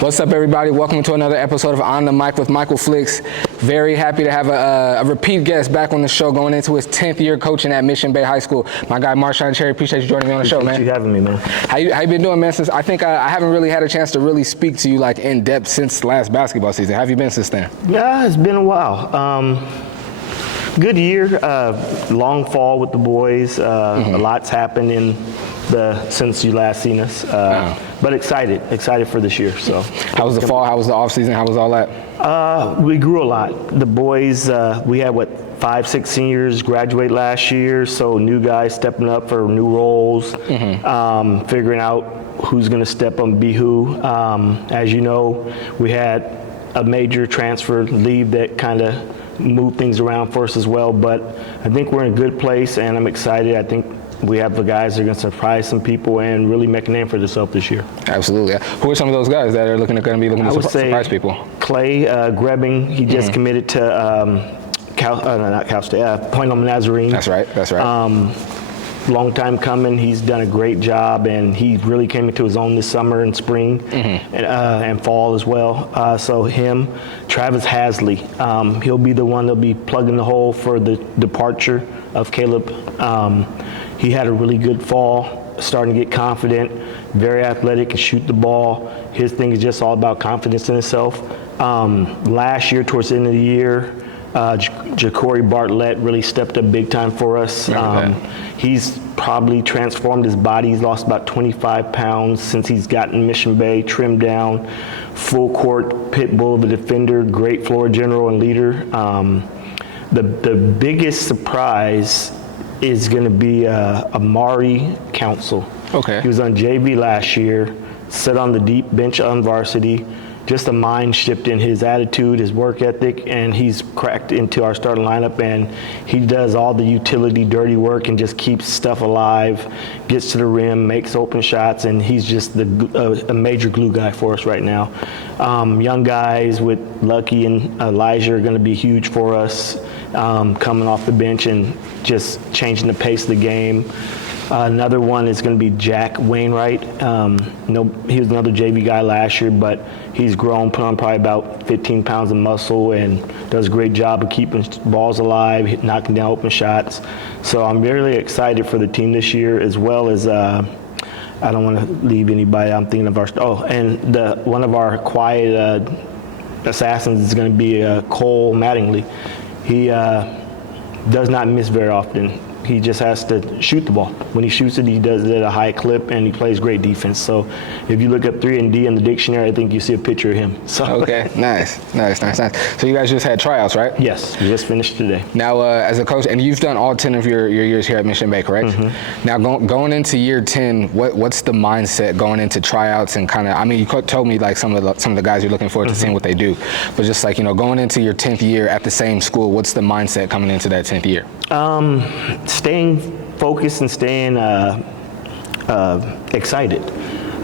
What's up, everybody? Welcome to another episode of On the Mic with Michael Flix. Very happy to have a repeat guest back on the show going into his 10th year coaching at Mission Bay High School. My guy, Marshawn Cherry. Appreciate you joining me on the show, man. Appreciate you having me, man. How you been doing, man? Since I think I haven't really had a chance to really speak to you like in depth since last basketball season. How have you been since then? Yeah, it's been a while. Good year, long fall with the boys. A lot's happened since you last seen us. But excited for this year. So, how was the fall? How was the off season? How was all that? We grew a lot. The boys, we had 5, 6 seniors graduate last year. So new guys stepping up for new roles, figuring out who's going to step up and be who. As you know, we had a major transfer leave that kind of moved things around for us as well. But I think we're in a good place, and I'm excited. I think we have the guys that are going to surprise some people and really make a name for themselves this year. Absolutely. Who are some of those guys that are looking to surprise people? Clay Grebbing, he just committed to Point Loma Nazarene. That's right. Long time coming. He's done a great job, and he really came into his own this summer and spring and fall as well. So him, Travis Hasley, he'll be the one that'll be plugging the hole for the departure of Caleb. He had a really good fall, starting to get confident, very athletic, can shoot the ball. His thing is just all about confidence in himself. Last year, towards the end of the year, Ja'Cory Bartlett really stepped up big time for us. He's probably transformed his body. He's lost about 25 pounds since he's gotten Mission Bay, trimmed down, full court, pit bull of a defender, great floor general and leader. The biggest surprise is going to be Amari Council. Okay. He was on JV last year, sat on the deep bench on varsity. Just a mind shift in his attitude, his work ethic, and he's cracked into our starting lineup, and he does all the utility dirty work and just keeps stuff alive, gets to the rim, makes open shots, and he's just a major glue guy for us right now. Young guys with Lucky and Elijah are going to be huge for us, coming off the bench and just changing the pace of the game. Another one is going to be Jack Wainwright. He was another JV guy last year, but he's grown, put on probably about 15 pounds of muscle, and does a great job of keeping balls alive, knocking down open shots. So I'm really excited for the team this year, as well as I don't want to leave anybody. I'm thinking of one of our quiet assassins is going to be Cole Mattingly. He does not miss very often. He just has to shoot the ball. When he shoots it, he does it at a high clip, and he plays great defense. So if you look up 3 and D in the dictionary, I think you see a picture of him. So. Okay, nice. So you guys just had tryouts, right? Yes, we just finished today. Now, as a coach, and you've done all 10 of your years here at Mission Bay, correct? Now, going into year 10, what's the mindset going into tryouts and kind of? I mean, you told me like some of the guys you're looking forward to seeing what they do, but just like going into your 10th year at the same school, what's the mindset coming into that 10th year? Staying focused and staying excited.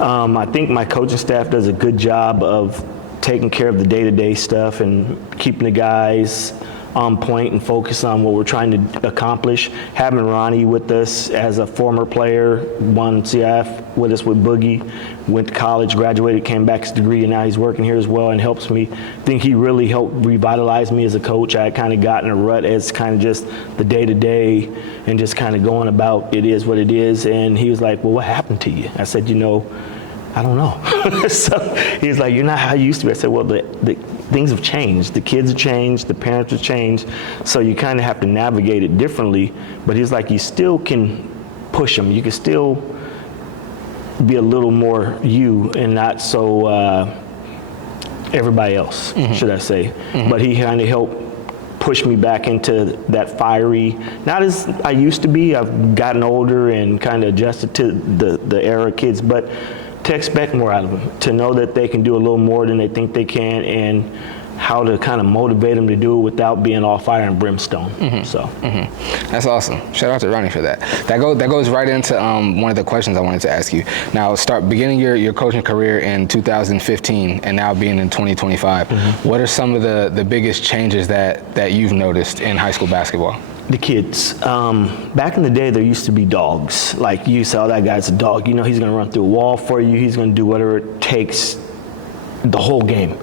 I think my coaching staff does a good job of taking care of the day-to-day stuff and keeping the guys on point and focus on what we're trying to accomplish. Having Ronnie with us as a former player, won CIF with us with Boogie, went to college, graduated, came back his degree, and now he's working here as well and helps me. I think he really helped revitalize me as a coach. I kind of got in a rut as kind of just the day-to-day and just kind of going about it is what it is. And he was like, well, what happened to you? I said, I don't know. So he's like, you're not how you used to be. I said, well, the things have changed. The kids have changed. The parents have changed. So you kind of have to navigate it differently. But he's like, you still can push them. You can still be a little more you and not so everybody else, should I say. But he kind of helped push me back into that fiery, not as I used to be. I've gotten older and kind of adjusted to the era of kids, but to expect more out of them, to know that they can do a little more than they think they can, and how to kind of motivate them to do it without being all fire and brimstone. That's awesome. Shout out to Ronnie for that. That goes right into one of the questions I wanted to ask you. Now, beginning your coaching career in 2015 and now being in 2025, what are some of the biggest changes that you've noticed in high school basketball? The kids. Back in the day, there used to be dogs. Like, you saw that guy's a dog. He's going to run through a wall for you. He's going to do whatever it takes the whole game.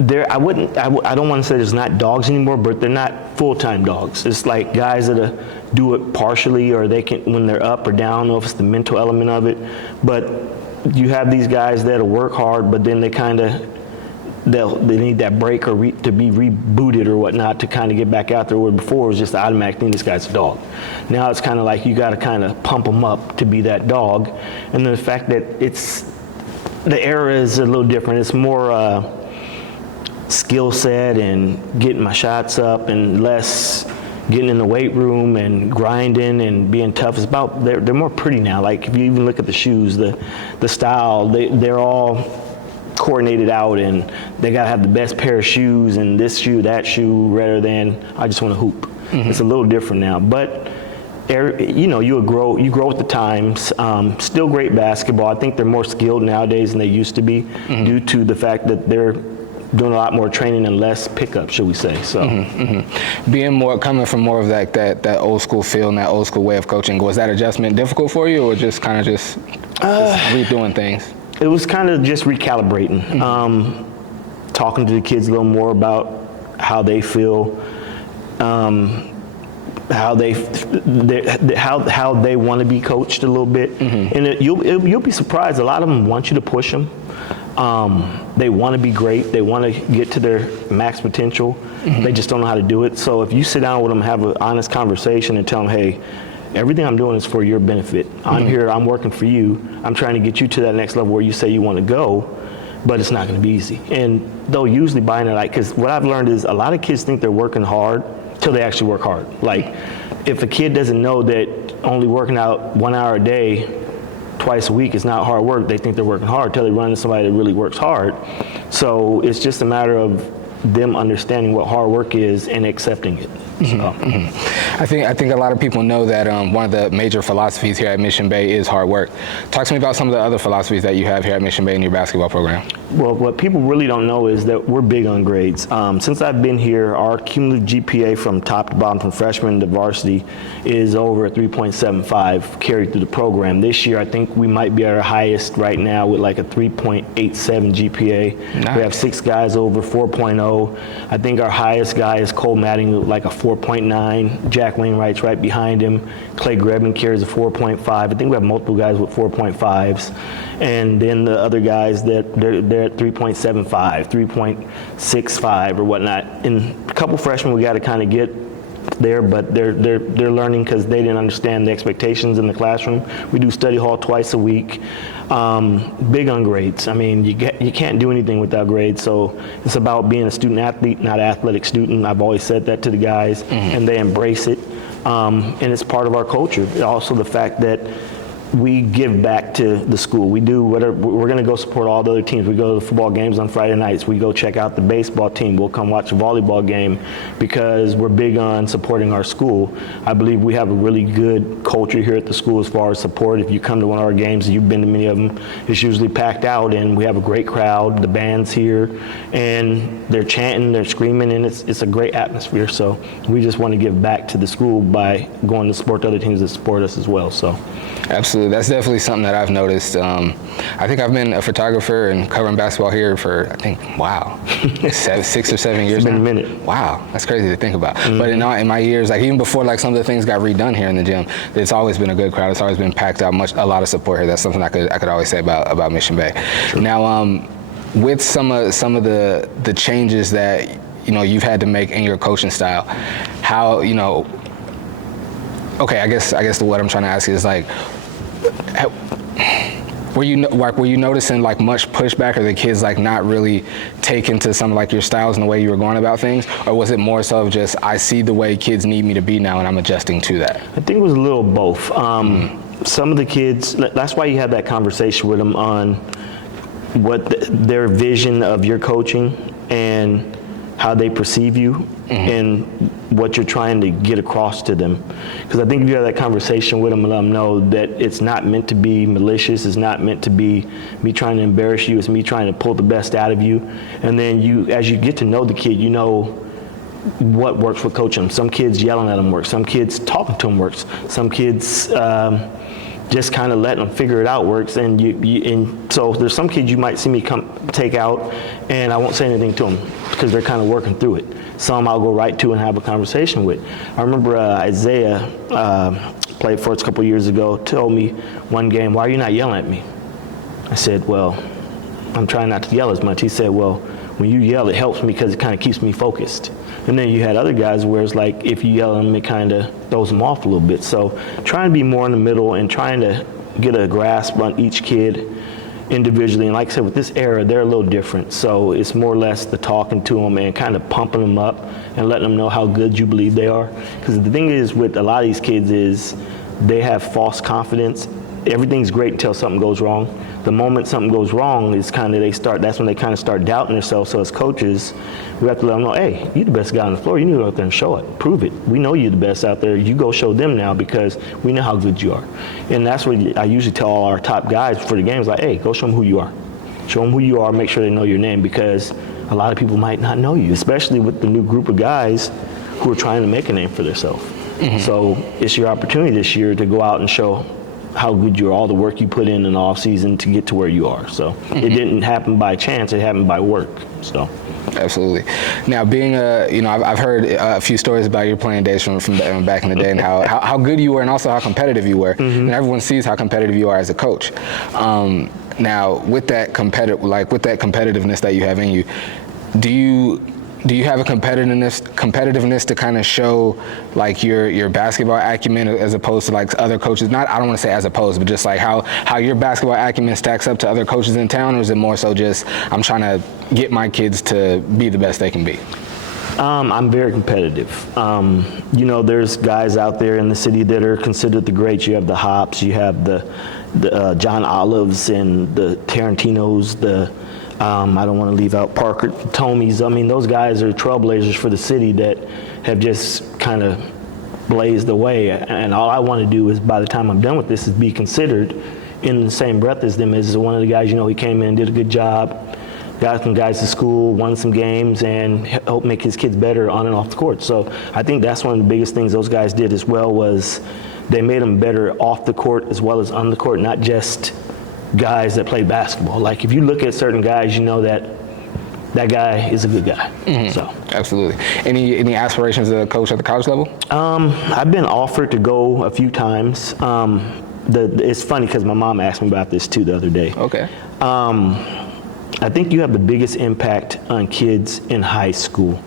I don't want to say there's not dogs anymore, but they're not full-time dogs. It's like guys that do it partially, or they can, when they're up or down, I don't know if it's the mental element of it, but you have these guys that'll work hard, but then they need that break or to be rebooted or whatnot to kind of get back out there, where before it was just the automatic thing, this guy's a dog. Now it's kind of like you got to kind of pump them up to be that dog. And the fact that the era is a little different. It's more skill set and getting my shots up, and less getting in the weight room and grinding and being tough. It's about, they're more pretty now. Like if you even look at the shoes, the style, they're all coordinated out, and they gotta have the best pair of shoes and this shoe, that shoe, rather than I just want to hoop. It's a little different now, but you grow with the times. Still great basketball. I think they're more skilled nowadays than they used to be, due to the fact that they're doing a lot more training and less pickup, should we say. So Coming from more of that old school feel and that old school way of coaching, was that adjustment difficult for you, or just kind of just redoing things? It was kind of just recalibrating, talking to the kids a little more about how they feel, how they want to be coached a little bit, and you'll be surprised. A lot of them want you to push them. They want to be great. They want to get to their max potential. They just don't know how to do it. So if you sit down with them, have an honest conversation, and tell them, hey, everything I'm doing is for your benefit. I'm here, I'm working for you. I'm trying to get you to that next level where you say you want to go, but it's not going to be easy. And they'll usually buy into that, because what I've learned is a lot of kids think they're working hard till they actually work hard. Like if a kid doesn't know that only working out 1 hour a day twice a week is not hard work, they think they're working hard till they run into somebody that really works hard. So it's just a matter of them understanding what hard work is and accepting it. I think a lot of people know that one of the major philosophies here at Mission Bay is hard work. Talk to me about some of the other philosophies that you have here at Mission Bay in your basketball program. Well, what people really don't know is that we're big on grades. Since I've been here, our cumulative GPA from top to bottom, from freshman to varsity, is over a 3.75 carried through the program. This year, I think we might be at our highest right now with like a 3.87 GPA. Nice. We have 6 guys over 4.0. I think our highest guy is Cole Matting with like a 4.9. Jack Wainwright's right behind him. Clay Grebin carries a 4.5. I think we have multiple guys with 4.5s. And then the other guys, they're at 3.75, 3.65 or whatnot. And a couple freshmen we got to kind of get there, but they're learning because they didn't understand the expectations in the classroom. We do study hall twice a week. Big on grades. I mean, you can't do anything without grades. So it's about being a student athlete, not an athletic student. I've always said that to the guys, and they embrace it. And it's part of our culture. Also the fact that we give back to the school. We do whatever. We're going to go support all the other teams. We go to the football games on Friday nights. We go check out the baseball team. We'll come watch a volleyball game because we're big on supporting our school. I believe we have a really good culture here at the school as far as support. If you come to one of our games, you've been to many of them, it's usually packed out, and we have a great crowd. The band's here, and they're chanting, they're screaming, and it's a great atmosphere. So we just want to give back to the school by going to support the other teams that support us as well. So. Absolutely. That's definitely something that I've noticed. I think I've been a photographer and covering basketball here for, 6 or 7 years It's been now. a minute. Wow, that's crazy to think about. But in my years, like even before like some of the things got redone here in the gym, it's always been a good crowd. It's always been packed out, a lot of support here. That's something I could always say about Mission Bay. Sure. Now, with some of the changes that you've had to make in your coaching style, how okay, I guess what I'm trying to ask is like, were you noticing like much pushback, or the kids like not really taking to some like your styles and the way you were going about things, or was it more so of just I see the way kids need me to be now and I'm adjusting to that? I think it was a little both. Some of the kids, that's why you have that conversation with them on what their vision of your coaching and how they perceive you and what you're trying to get across to them. Because I think if you have that conversation with them and let them know that it's not meant to be malicious, it's not meant to be me trying to embarrass you, it's me trying to pull the best out of you. And then as you get to know the kid, you know what works for coaching them. Some kids yelling at them works. Some kids talking to them works. Some kids just kind of letting them figure it out works. And and so there's some kids you might see me come take out, and I won't say anything to them because they're kind of working through it. Some I'll go right to and have a conversation with. I remember Isaiah played for us a couple years ago, told me one game, "Why are you not yelling at me?" I said, "Well, I'm trying not to yell as much." He said, "Well, when you yell, it helps me because it kind of keeps me focused." And then you had other guys where it's like, if you yell at them, it kind of throws them off a little bit. So trying to be more in the middle and trying to get a grasp on each kid individually. And like I said, with this era, they're a little different. So it's more or less the talking to them and kind of pumping them up and letting them know how good you believe they are. Because the thing is with a lot of these kids is they have false confidence. Everything's great until something goes wrong. The moment something goes wrong is kind of that's when they kind of start doubting themselves. So as coaches, we have to let them know, hey, you're the best guy on the floor. You need to go out there and show it, prove it. We know you're the best out there. You go show them now because we know how good you are. And that's what I usually tell all our top guys for the games, like, hey, go show them who you are. Show them who you are, make sure they know your name, because a lot of people might not know you, especially with the new group of guys who are trying to make a name for themselves. Mm-hmm. So it's your opportunity this year to go out and show how good you are, all the work you put in the off season to get to where you are. So it didn't happen by chance, it happened by work. So absolutely. Now, being I've heard a few stories about your playing days from back in the day and how good you were and also how competitive you were. Mm-hmm. And everyone sees how competitive you are as a coach. Now, with that competitiveness that you have in you, do you have a competitiveness to kind of show like your basketball acumen as opposed to like other coaches? I don't want to say as opposed, but just like how your basketball acumen stacks up to other coaches in town, or is it more so just I'm trying to get my kids to be the best they can be? I'm very competitive. There's guys out there in the city that are considered the greats. You have the Hops, you have the John Olives and the Tarantinos, I don't want to leave out Parker, Tomies. I mean, those guys are trailblazers for the city that have just kind of blazed the way. And all I want to do is, by the time I'm done with this, is be considered in the same breath as them. As one of the guys, he came in and did a good job, got some guys to school, won some games, and helped make his kids better on and off the court. So I think that's one of the biggest things those guys did as well, was they made them better off the court as well as on the court, not just guys that play basketball. Like if you look at certain guys, you know that guy is a good guy. Mm-hmm. So absolutely. Any aspirations as a coach at the college level? I've been offered to go a few times. It's funny because my mom asked me about this too the other day. Okay. I think you have the biggest impact on kids in high school.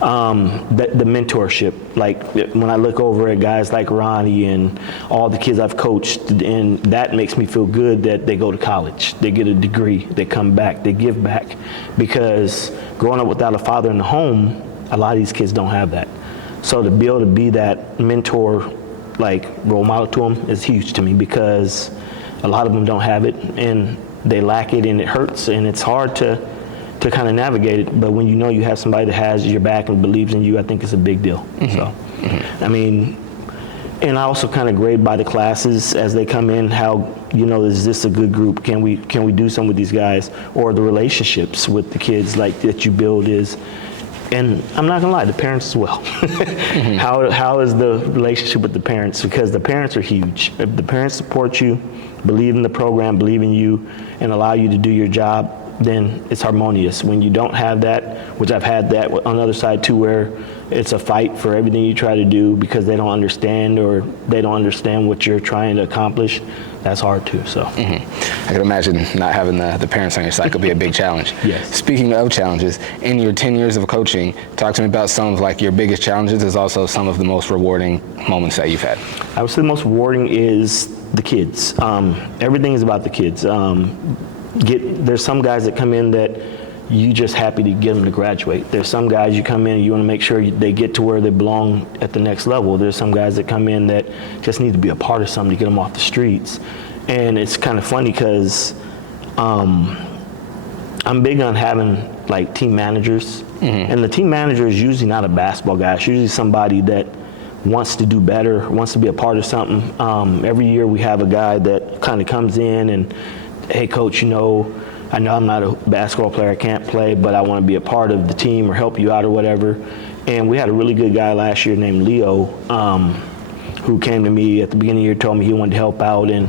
The mentorship, like when I look over at guys like Ronnie and all the kids I've coached, and that makes me feel good that they go to college, they get a degree, they come back, they give back, because growing up without a father in the home, a lot of these kids don't have that. So to be able to be that mentor, like role model to them, is huge to me, because a lot of them don't have it and they lack it, and it hurts, and it's hard to kind of navigate it. But when you have somebody that has your back and believes in you, I think it's a big deal. Mm-hmm. So, mm-hmm. I mean, and I also kind of grade by the classes as they come in, how, is this a good group? Can we do something with these guys? Or the relationships with the kids like that you build is, and I'm not gonna lie, the parents as well. Mm-hmm. How is the relationship with the parents? Because the parents are huge. If the parents support you, believe in the program, believe in you, and allow you to do your job, then it's harmonious. When you don't have that, which I've had that on the other side too, where it's a fight for everything you try to do because they don't understand, or they don't understand what you're trying to accomplish, that's hard too. So I can imagine not having the parents on your side could be a big challenge. Yes. Speaking of challenges, in your 10 years of coaching, talk to me about some of like your biggest challenges, as also some of the most rewarding moments that you've had. I would say the most rewarding is the kids. Everything is about the kids. There's some guys that come in that you just happy to get them to graduate. There's some guys you come in and you want to make sure they get to where they belong at the next level. There's some guys that come in that just need to be a part of something to get them off the streets. And it's kind of funny because I'm big on having like team managers. Mm-hmm. And the team manager is usually not a basketball guy. It's usually somebody that wants to do better, wants to be a part of something. Every year we have a guy that kind of comes in and, hey, coach, I know I'm not a basketball player, I can't play, but I want to be a part of the team or help you out or whatever. And we had a really good guy last year named Leo. who came to me at the beginning of the year, told me he wanted to help out, and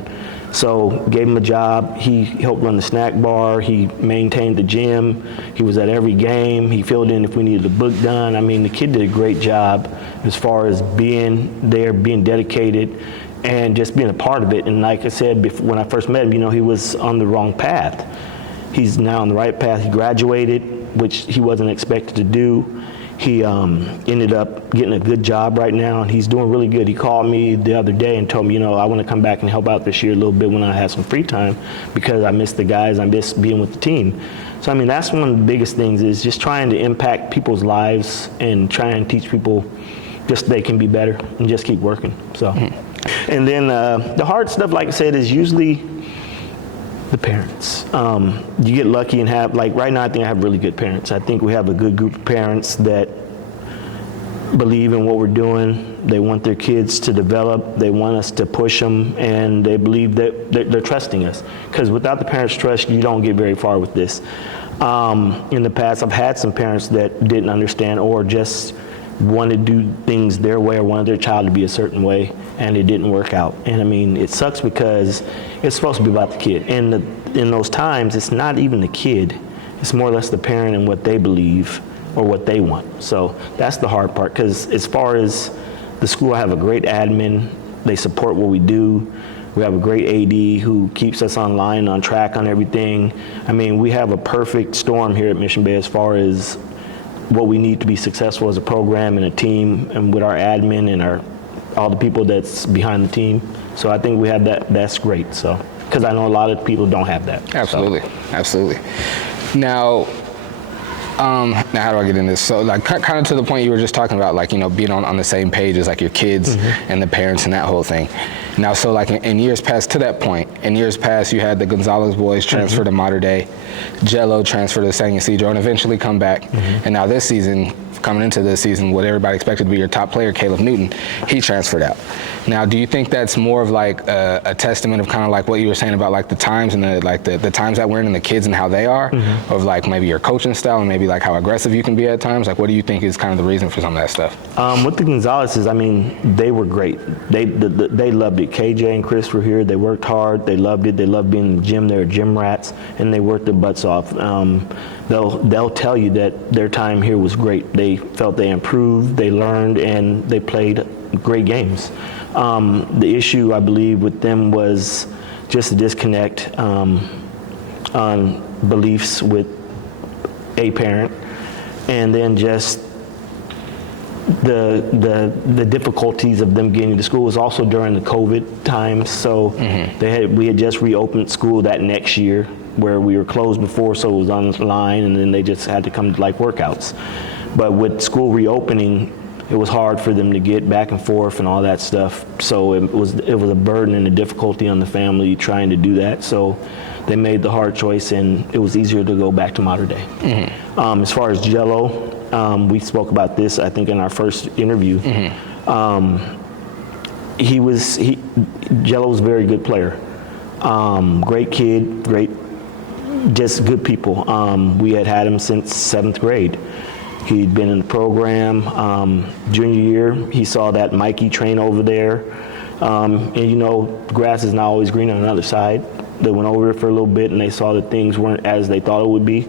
so gave him a job. He helped run the snack bar. He maintained the gym. He was at every game. He filled in if we needed a book done. I mean, the kid did a great job as far as being there, being dedicated, and just being a part of it. And like I said, before, when I first met him, you know, he was on the wrong path. He's now on the right path. He graduated, which he wasn't expected to do. He ended up getting a good job right now, and he's doing really good. He called me the other day and told me, you know, I want to come back and help out this year a little bit when I have some free time because I miss the guys, I miss being with the team. So, I mean, that's one of the biggest things is just trying to impact people's lives and try and teach people just they can be better and just keep working. So, and then the hard stuff, like I said, is usually the parents. You get lucky and have, like right now, I think I have really good parents. I think we have a good group of parents that believe in what we're doing. They want their kids to develop. They want us to push them, and they believe that they're trusting us. Because without the parents' trust, you don't get very far with this. In the past, I've had some parents that didn't understand or just wanted to do things their way or wanted their child to be a certain way, and it didn't work out. And I mean, it sucks because it's supposed to be about the kid. And in those times, it's not even the kid. It's more or less the parent and what they believe or what they want. So that's the hard part, because as far as the school, I have a great admin. They support what we do. We have a great AD who keeps us online, on track on everything. I mean, we have a perfect storm here at Mission Bay as far as what we need to be successful as a program and a team, and with our admin and all the people that's behind the team. So I think we have that. That's great. So, because I know a lot of people don't have that. Absolutely, absolutely. Now, how do I get in this? So, like, kind of to the point you were just talking about, like, you know, being on the same page as like your kids and the parents and that whole thing. Now, so like in years past, to that point, in years past, you had the Gonzalez boys transfer to Mater Dei, Jello transfer to San Ysidro, and eventually come back. And now this season, coming into this season, what everybody expected to be your top player, Caleb Newton, he transferred out. Now, do you think that's more of like a testament of kind of like what you were saying about like the times and the times that we're in and the kids and how they are, of like maybe your coaching style and maybe like how aggressive you can be at times? Like, what do you think is kind of the reason for some of that stuff? With the Gonzalez's, I mean, they were great. They loved it. KJ and Chris were here. They worked hard. They loved it. They loved being in the gym. They were gym rats, and they worked their butts off. They'll tell you that their time here was great. They felt they improved, they learned, and they played great games. The issue, I believe, with them was just a disconnect on beliefs with a parent, and then just the difficulties of them getting to school was also during the COVID times. So we had just reopened school that next year, where we were closed before, so it was online, and then they just had to come to like workouts. But with school reopening, it was hard for them to get back and forth and all that stuff. So it was a burden and a difficulty on the family trying to do that. So they made the hard choice, and it was easier to go back to Mater Dei. As far as Jello, we spoke about this, I think, in our first interview. Jello was a very good player. Great kid, just good people. We had him since 7th grade. He'd been in the program. Junior year, he saw that Mikey train over there. And you know, grass is not always green on the other side. They went over it for a little bit, and they saw that things weren't as they thought it would be.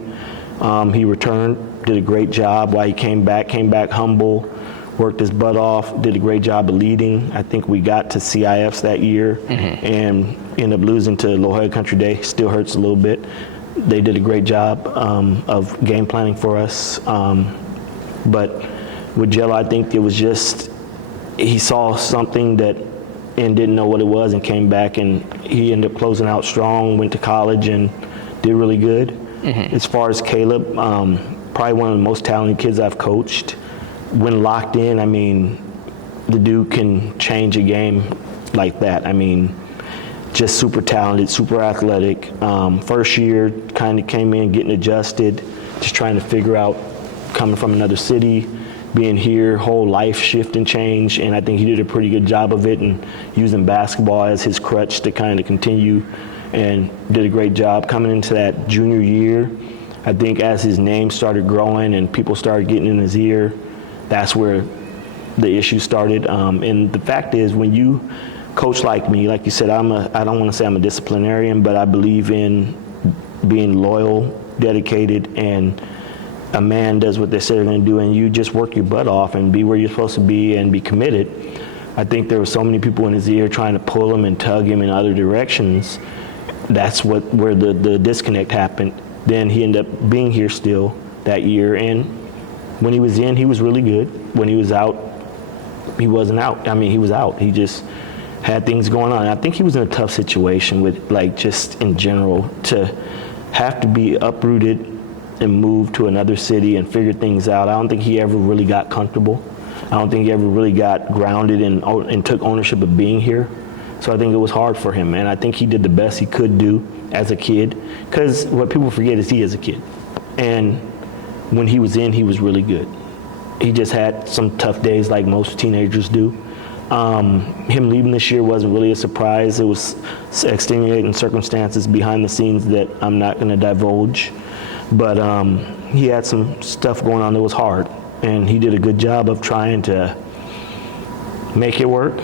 He returned, did a great job while he came back humble, worked his butt off, did a great job of leading. I think we got to CIFs that year and ended up losing to La Jolla Country Day. Still hurts a little bit. They did a great job of game planning for us. But with Jello, I think it was just, he saw something and didn't know what it was, and came back, and he ended up closing out strong, went to college and did really good. As far as Caleb, probably one of the most talented kids I've coached. When locked in, I mean, the dude can change a game like that. I mean, just super talented, super athletic. First year, kind of came in getting adjusted, just trying to figure out coming from another city, being here, whole life shift and change, and I think he did a pretty good job of it, and using basketball as his crutch to kind of continue, and did a great job. Coming into that junior year, I think as his name started growing and people started getting in his ear, that's where the issue started. And the fact is, when you coach like me, like you said, I don't want to say I'm a disciplinarian, but I believe in being loyal, dedicated, and a man does what they say they're going to do, and you just work your butt off and be where you're supposed to be and be committed. I think there were so many people in his ear trying to pull him and tug him in other directions. That's where the disconnect happened. Then he ended up being here still that year, and when he was in, he was really good. When he was out, he wasn't out. I mean, he was out. He just had things going on. I think he was in a tough situation with, like, just in general, to have to be uprooted and move to another city and figure things out. I don't think he ever really got comfortable. I don't think he ever really got grounded and took ownership of being here. So I think it was hard for him, and I think he did the best he could do as a kid, because what people forget is he is a kid. And when he was in, he was really good. He just had some tough days like most teenagers do. Him leaving this year wasn't really a surprise. It was extenuating circumstances behind the scenes that I'm not going to divulge. But he had some stuff going on that was hard, and he did a good job of trying to make it work.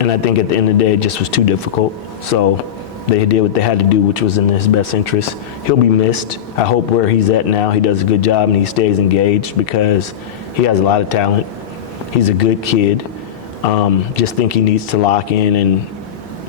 And I think at the end of the day, it just was too difficult. So they did what they had to do, which was in his best interest. He'll be missed. I hope where he's at now, he does a good job and he stays engaged, because he has a lot of talent. He's a good kid. Just think he needs to lock in and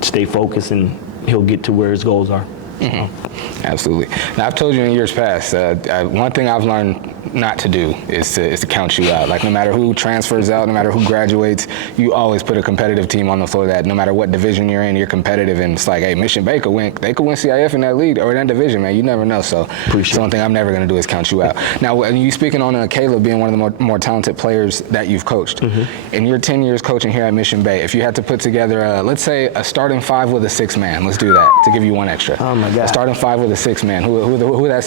stay focused, and he'll get to where his goals are. Mm-hmm. Absolutely. Now, I've told you in years past, one thing I've learned not to do is to count you out. Like, no matter who transfers out, no matter who graduates, you always put a competitive team on the floor that no matter what division you're in, you're competitive. And it's like, hey, Mission Bay could win. They could win CIF in that league or in that division, man. You never know. So it's one thing I'm never going to do is count you out. Now, when you speaking on Caleb being one of the more talented players that you've coached, mm-hmm. in your 10 years coaching here at Mission Bay, if you had to put together, let's say, a starting five with a six man, let's do that to give you one extra. Oh my God. A starting five with a six man. Who that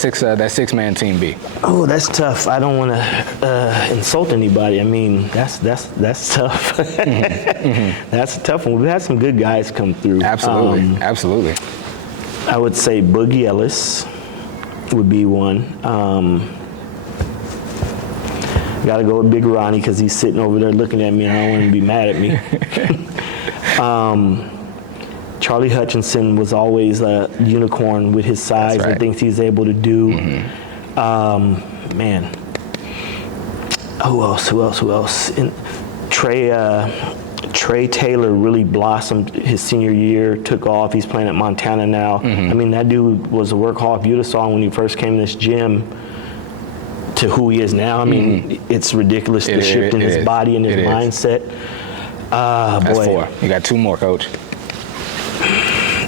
six man team be? Oh, that's tough. I don't want to insult anybody. I mean, that's tough. Mm-hmm. That's a tough one. We've had some good guys come through. Absolutely, absolutely. I would say Boogie Ellis would be one. Got to go with Big Ronnie because he's sitting over there looking at me and I don't want him to be mad at me. Charlie Hutchinson was always a unicorn with his size and things he's able to do. Mm-hmm. Man, who else? And Trey Taylor really blossomed his senior year, took off. He's playing at Montana now. Mm-hmm. I mean, that dude was a workhorse. You saw him when he first came to this gym to who he is now. I mean, it's ridiculous, the shift in his body and his mindset. That's boy. 4. You got 2 more, Coach.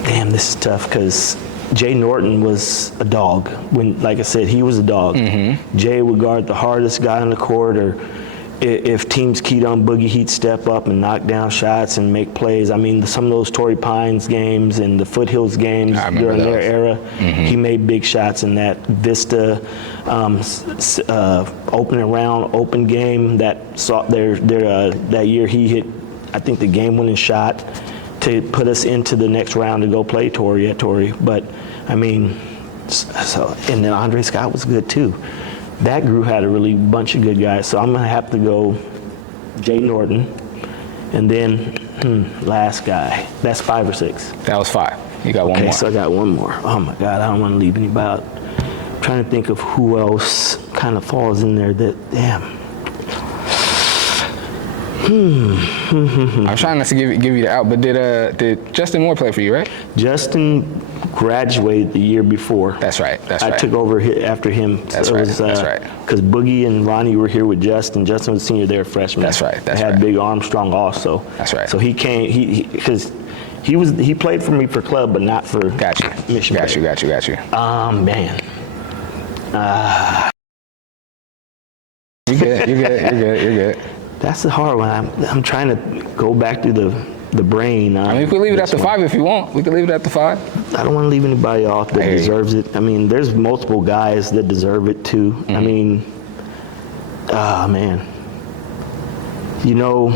Damn, this is tough because Jay Norton was a dog. When, like I said, he was a dog. Mm-hmm. Jay would guard the hardest guy on the court, or if teams keyed on Boogie, he'd step up and knock down shots and make plays. I mean, some of those Torrey Pines games and the Foothills games during their era, mm-hmm. he made big shots in that Vista opening round, open game that that year he hit, I think, the game-winning shot to put us into the next round to go play Torrey at Torrey. But, I mean, and then Andre Scott was good, too. That group had a really bunch of good guys. So I'm going to have to go Jay Norton. And then, last guy. That's 5 or 6. That was 5. You got one more. Okay, so I got one more. Oh, my God, I don't want to leave anybody out. I'm trying to think of who else kind of falls in there that, damn. I'm trying not to give you the out, but did Justin Moore play for you, right? Justin graduated the year before. That's right. I took over after him. That's right. Because Boogie and Ronnie were here with Justin. Justin was senior there, freshman. That's right. They had Big Armstrong also. That's right. So he came. Because he played for me for club, but not for Mission Bay. Got you. Man. You're good. That's a hard one. I'm trying to go back to the brain. I mean, we can leave it at the 5 if you want. We can leave it at the 5. I don't want to leave anybody off that deserves it. I mean, there's multiple guys that deserve it too. Mm-hmm. I mean, man. You know,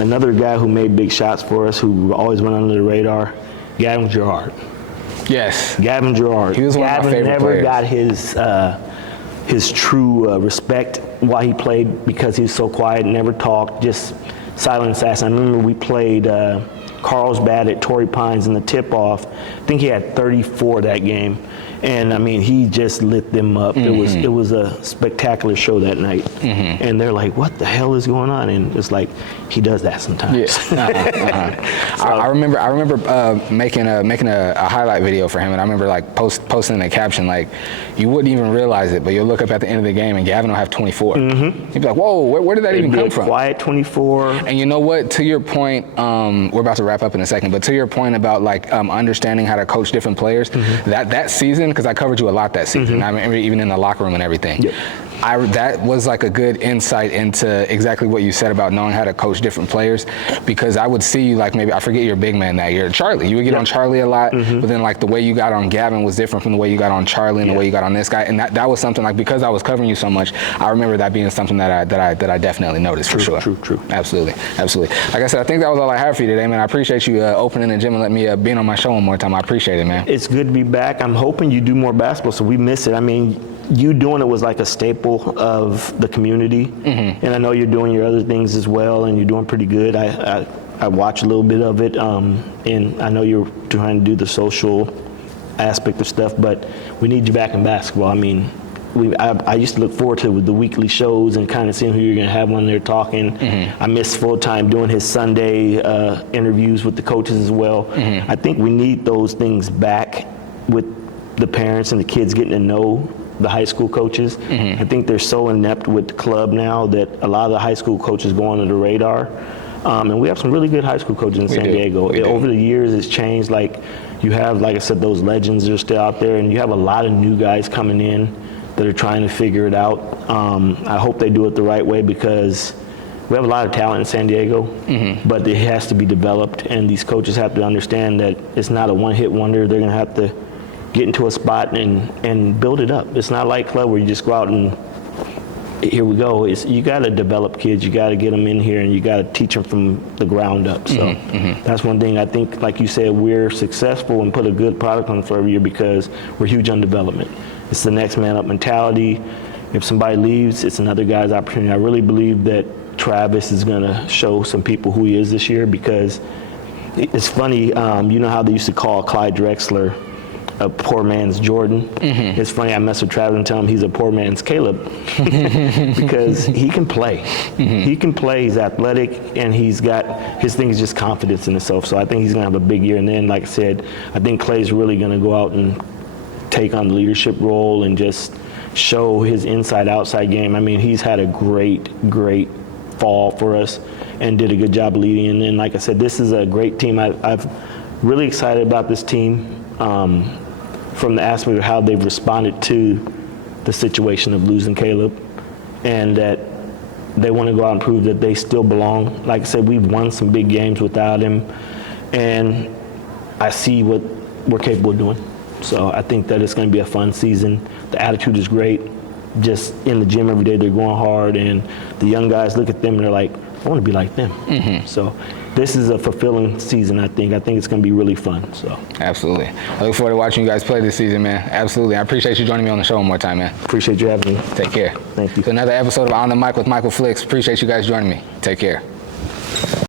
another guy who made big shots for us, who always went under the radar, Gavin Gerard. Yes. Gavin Gerard. He was one of my favorite players. Gavin never got his true respect while he played, because he was so quiet, never talked, just silent assassin. I remember we played Carlsbad at Torrey Pines in the tip-off. I think he had 34 that game. And I mean, he just lit them up. It was a spectacular show that night. And they're like, "What the hell is going on?" And it's like, he does that sometimes. Yeah. I remember making a highlight video for him, and I remember like posting the caption like, you wouldn't even realize it, but you'll look up at the end of the game and Gavin will have 24. You'd be like, "Whoa, where did that even come from?" Quiet 24. And you know what? To your point, we're about to wrap up in a second, but to your point about like understanding how to coach different players, that season, because I covered you a lot that season. I remember even in the locker room and everything. Yep. That was like a good insight into exactly what you said about knowing how to coach different players, because I would see you like, maybe I forget your big man that year, Charlie. You would get on Charlie a lot, but then like the way you got on Gavin was different from the way you got on Charlie and the way you got on this guy, and that was something like, because I was covering you so much, I remember that being something that I definitely noticed. For sure. True. Absolutely. Like I said, I think that was all I have for you today, man. I appreciate you opening the gym and letting me being on my show one more time. I appreciate it, man. It's good to be back. I'm hoping you do more basketball, so we miss it. I mean, you doing it was like a staple of the community, and I know you're doing your other things as well, and you're doing pretty good. I watch a little bit of it, and I know you're trying to do the social aspect of stuff, but we need you back in basketball. I mean, I used to look forward to the weekly shows and kind of seeing who you're going to have when they're talking. I miss full time doing his Sunday interviews with the coaches as well. I think we need those things back with the parents and the kids getting to know the high school coaches. I think they're so inept with the club now that a lot of the high school coaches go under the radar. And we have some really good high school coaches in San Diego. Over the years, it's changed. Like, you have, like I said, those legends that are still out there, and you have a lot of new guys coming in that are trying to figure it out. I hope they do it the right way, because we have a lot of talent in San Diego, but it has to be developed, and these coaches have to understand that it's not a one-hit wonder. They're going to have to get into a spot and build it up. It's not like club where you just go out and here we go. You got to develop kids. You got to get them in here, and you got to teach them from the ground up. So that's one thing. I think, like you said, we're successful and put a good product on the floor every year because we're huge on development. It's the next man up mentality. If somebody leaves, it's another guy's opportunity. I really believe that Travis is going to show some people who he is this year, because it's funny. You know how they used to call Clyde Drexler a poor man's Jordan? It's funny, I mess with Travis and tell him he's a poor man's Caleb because he can play. He can play, he's athletic, and he's got, his thing is just confidence in himself. So I think he's gonna have a big year. And then, like I said, I think Clay's really gonna go out and take on the leadership role and just show his inside-outside game. I mean, he's had a great fall for us and did a good job leading. And then, like I said, this is a great team. I've really excited about this team. From the aspect of how they've responded to the situation of losing Caleb, and that they want to go out and prove that they still belong. Like I said, we've won some big games without him, and I see what we're capable of doing. So I think that it's going to be a fun season. The attitude is great. Just in the gym every day, they're going hard, and the young guys look at them and they're like, I want to be like them. So this is a fulfilling season, I think. I think it's going to be really fun. So absolutely. I look forward to watching you guys play this season, man. Absolutely. I appreciate you joining me on the show one more time, man. Appreciate you having me. Take care. Thank you. So another episode of On the Mic with Michael Flix. Appreciate you guys joining me. Take care.